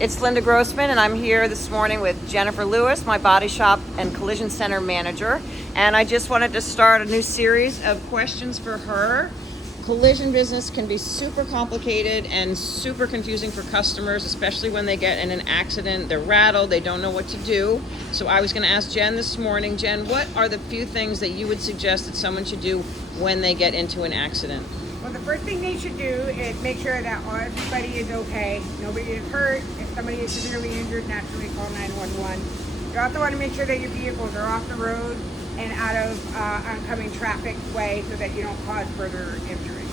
It's Linda Grossman, and I'm here this morning with Jennifer Lewis, my body shop and collision center manager. And I just wanted to start a new series of questions for her. Collision business can be super complicated and super confusing for customers, especially when they get in an accident. They're rattled, they don't know what to do. So I was going to ask Jen this morning, Jen, what are the few things that you would suggest that someone should do when they get into an accident? Well, the first thing they should do is make sure that everybody is okay. Nobody is hurt. If somebody is severely injured, naturally call 911. You also want to make sure that your vehicles are off the road and out of oncoming traffic way so that you don't cause further injury.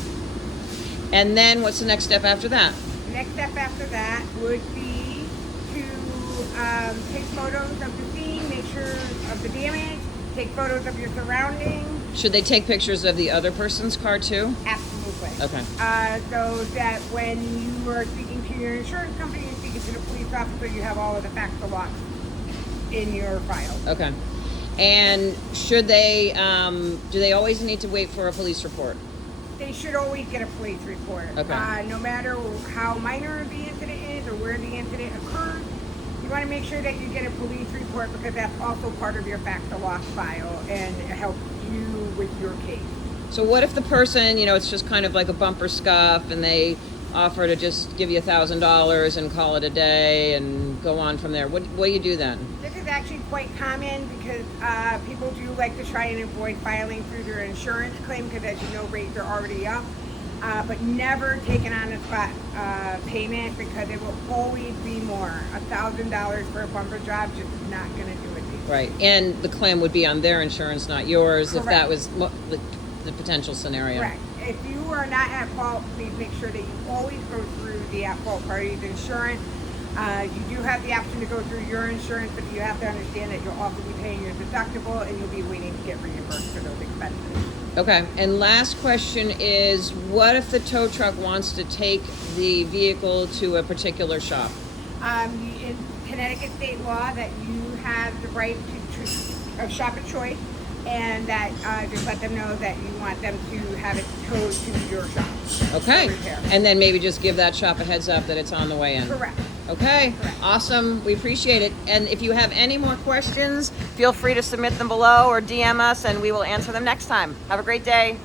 And then what's the next step after that? The next step after that would be to take photos of the scene, make sure of the damage, take photos of your surroundings. Should they take pictures of the other person's car too? Absolutely. Okay. So that when you are speaking to your insurance company and speaking to the police officer, you have all of the facts of law in your file. Okay. And should they, do they always need to wait for a police report? They should always get a police report. Okay. No matter how minor the incident is or where the incident occurred, you want to make sure that you get a police report because that's also part of your facts of loss file and it helps you with your case. So what if the person, it's just kind of like a bumper scuff and they offer to just give you $1,000 and call it a day and go on from there? What do you do then? This is actually quite common because people do like to try and avoid filing through their insurance claim because, as you know, rates are already up. But never take an on-the-spot payment because it will always be more. $1,000 for a bumper job just is not going to do it. Right, and the claim would be on their insurance, not yours. Correct. If that was the potential scenario. Correct. If you are not at fault, please make sure that you always go through the at-fault party's insurance. You do have the option to go through your insurance, but you have to understand that you'll also be paying your deductible and you'll be waiting to get reimbursed for those expenses. Okay, and last question is, what if the tow truck wants to take the vehicle to a particular shop? In Connecticut state law, that you have the right to shop of choice, and that just let them know that you want them to have it towed to your shop. Okay, and then maybe just give that shop a heads up that it's on the way in. Correct. Okay, Correct. Awesome. We appreciate it. And if you have any more questions, feel free to submit them below or DM us and we will answer them next time. Have a great day.